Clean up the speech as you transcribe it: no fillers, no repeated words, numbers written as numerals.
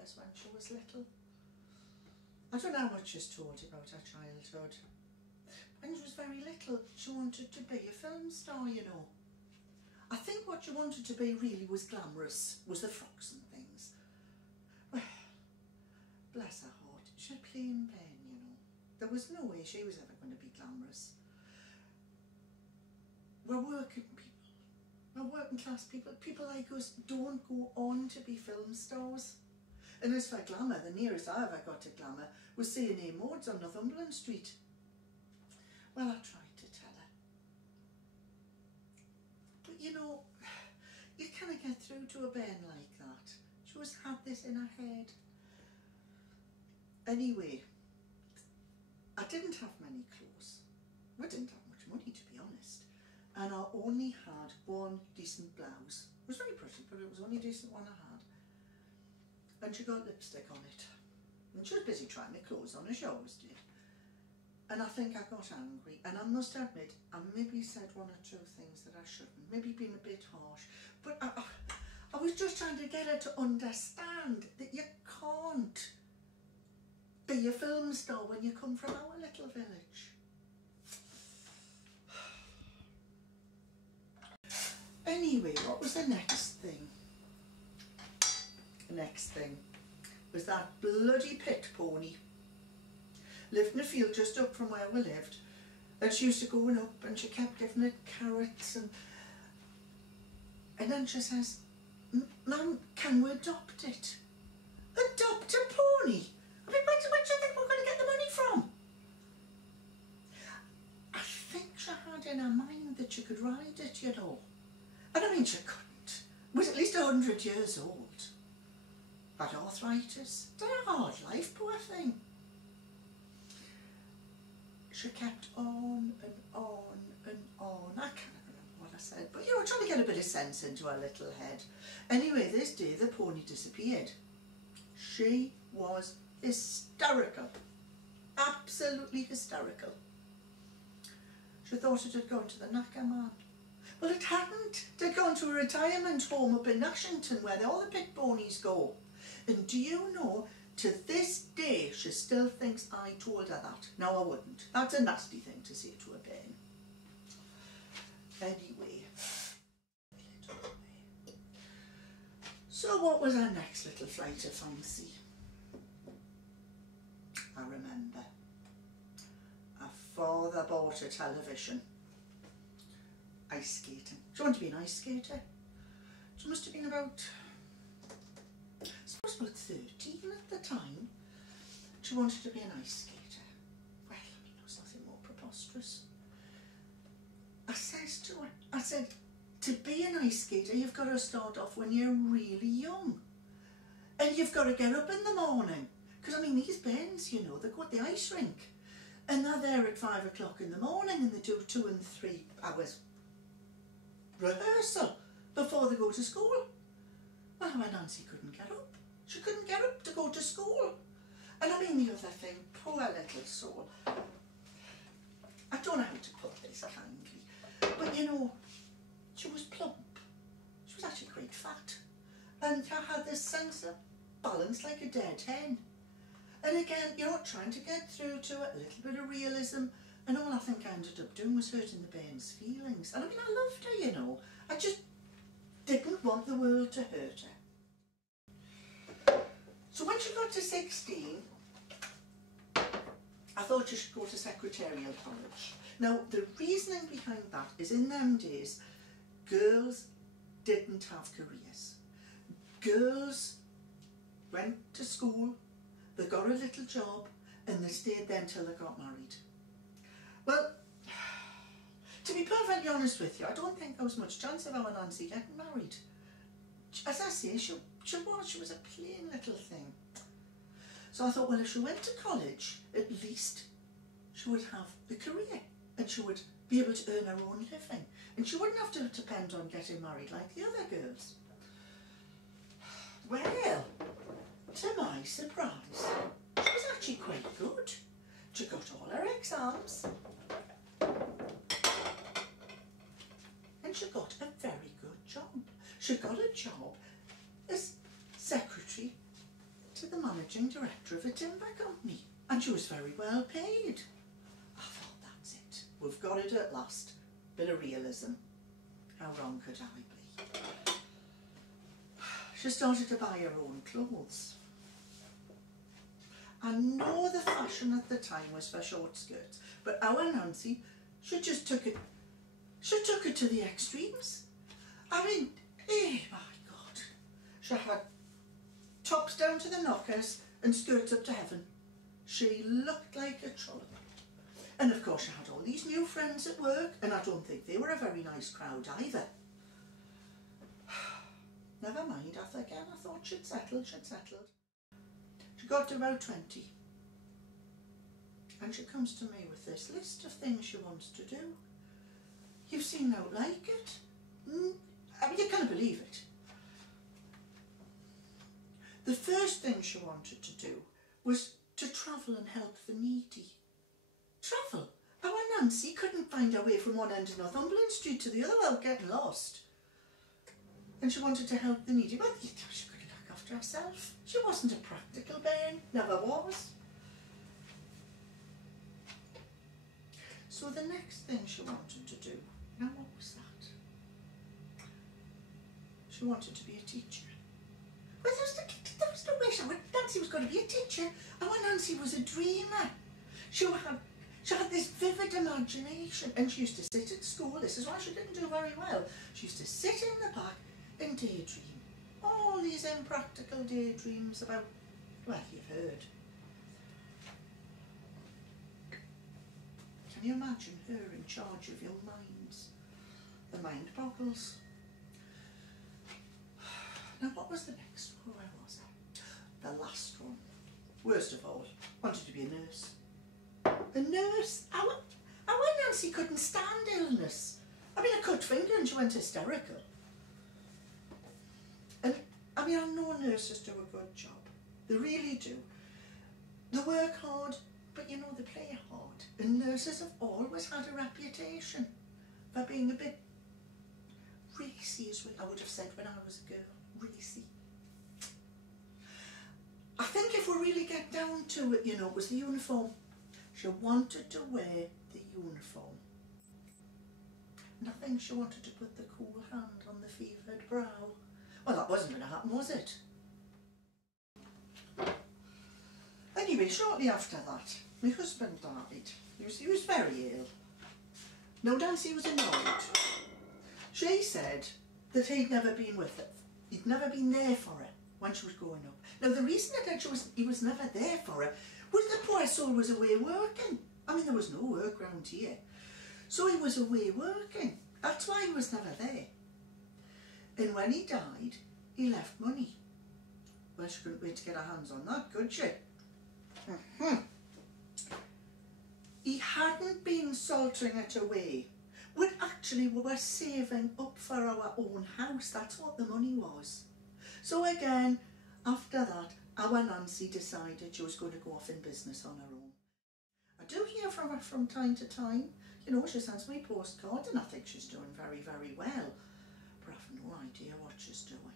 Americas when she was little. I don't know how much she's told you about her childhood. When she was very little, she wanted to be a film star, you know. I think what she wanted to be really was glamorous, was the frocks and things. Well, bless her heart, she had plain pain, you know. There was no way she was ever going to be glamorous. We're working people, we're working class people. People like us don't go on to be film stars. And as for glamour, the nearest I ever got to glamour was C&A Modes on Northumberland Street. Well, I tried to tell her. But you know, you can't get through to a bairn like that. She always had this in her head. Anyway, I didn't have many clothes. I didn't have much money, to be honest. And I only had one decent blouse. It was very pretty, but it was the only decent one I had. And she got lipstick on it. And she was busy trying my clothes on, as she always did. And I think I got angry. And I must admit, I maybe said one or two things that I shouldn't. Maybe been a bit harsh. But I was just trying to get her to understand that you can't be a film star when you come from our little village. Anyway, what was the next thing? The next thing was that bloody pit pony. Lived in a field just up from where we lived, and she used to go up and she kept giving it carrots and then she says, "Mum, can we adopt it?" Adopt a pony? I mean, where do you think we're going to get the money from? I think she had in her mind that she could ride it, you know. And I mean, she couldn't. Was at least 100 years old. Had arthritis. Had a hard life, poor thing. She kept on and on and on. I can't remember what I said, but you know, trying to get a bit of sense into her little head. Anyway, this day the pony disappeared. She was hysterical. Absolutely hysterical. She thought it had gone to the knacker man. Well, it hadn't. They'd gone to a retirement home up in Ashington where all the pit ponies go. And do you know, to this day, she still thinks I told her that. No, I wouldn't. That's a nasty thing to say to a bairn. Anyway. So what was our next little flight of fancy? I remember. Our father bought a television. Ice skating. She wanted to be an ice skater. She must have been about, I suppose about 13 at the time. She wanted to be an ice skater. Well, I mean, there was nothing more preposterous. I says to her, I said, to be an ice skater, you've got to start off when you're really young. And you've got to get up in the morning. Because, I mean, these bairns, you know, they go at the ice rink. And they're there at 5 o'clock in the morning and they do 2 and 3 hours rehearsal before they go to school. Well, my Nancy couldn't get up. She couldn't get up to go to school. And I mean the other thing, poor little soul. I don't know how to put this kindly, but you know, she was plump. She was actually quite fat. And I had this sense of balance like a dead hen. And again, you know, trying to get through to it, a little bit of realism. And all I think I ended up doing was hurting the bairn's feelings. And I mean, I loved her, you know. I just didn't want the world to hurt her. So when she got to 16, I thought she should go to secretarial college. Now, the reasoning behind that is in them days, girls didn't have careers. Girls went to school, they got a little job, and they stayed there until they got married. Well, to be perfectly honest with you, I don't think there was much chance of our Nancy getting married. As I say, she was a plain little thing. So I thought, well, if she went to college, at least she would have a career and she would be able to earn her own living. And she wouldn't have to depend on getting married like the other girls. Well, to my surprise, she was actually quite good. She got all her exams and she got a very good job. She got a job as secretary the managing director of a timber company, and she was very well paid. I thought, that's it. We've got it at last. Bit of realism. How wrong could I be? She started to buy her own clothes. I know the fashion at the time was for short skirts, but our Nancy, she just took it to the extremes. I mean, my God. She had tops down to the knockers and skirts up to heaven. She looked like a trollop. And of course she had all these new friends at work, and I don't think they were a very nice crowd either. Never mind, I thought she'd settled. She got to about 20. And she comes to me with this list of things she wants to do. You've seen out like it. I mean, you can't believe it. The first thing she wanted to do was to travel and help the needy. Travel? Our Nancy couldn't find her way from one end of Northumberland Street to the other without getting lost. And she wanted to help the needy. Well, she couldn't look after herself. She wasn't a practical bairn, never was. So the next thing she wanted to do, now what was that? She wanted to be a teacher. Well, there was no way Nancy was going to be a teacher. Our Nancy was a dreamer. She had this vivid imagination, and she used to sit at school. This is why she didn't do very well. She used to sit in the back and daydream. All these impractical daydreams about, well, you've heard. Can you imagine her in charge of young minds? The mind boggles. Now, what was the next one? Where was I? The last one. Worst of all, wanted to be a nurse. A nurse? Our Nancy couldn't stand illness. I mean, a cut finger and she went hysterical. And, I mean, I know nurses do a good job. They really do. They work hard, but you know, they play hard. And nurses have always had a reputation for being a bit racy, as I would have said when I was a girl. Racy. I think if we really get down to it, you know, it was the uniform. She wanted to wear the uniform. And I think she wanted to put the cool hand on the fevered brow. Well, that wasn't going to happen, was it? Anyway, shortly after that, my husband died. He was very ill. Now, Nancy was annoyed. She said that he'd never been with her. He'd never been there for her when she was growing up. Now, the reason that he was never there for her was the poor soul was away working. I mean, there was no work round here. So he was away working. That's why he was never there. And when he died, he left money. Well, she couldn't wait to get her hands on that, could she? He hadn't been salting it away. We were saving up for our own house. That's what the money was. So again, after that, our Nancy decided she was going to go off in business on her own. I do hear from her from time to time. You know, she sends me postcards and I think she's doing very, very well. But I've no idea what she's doing.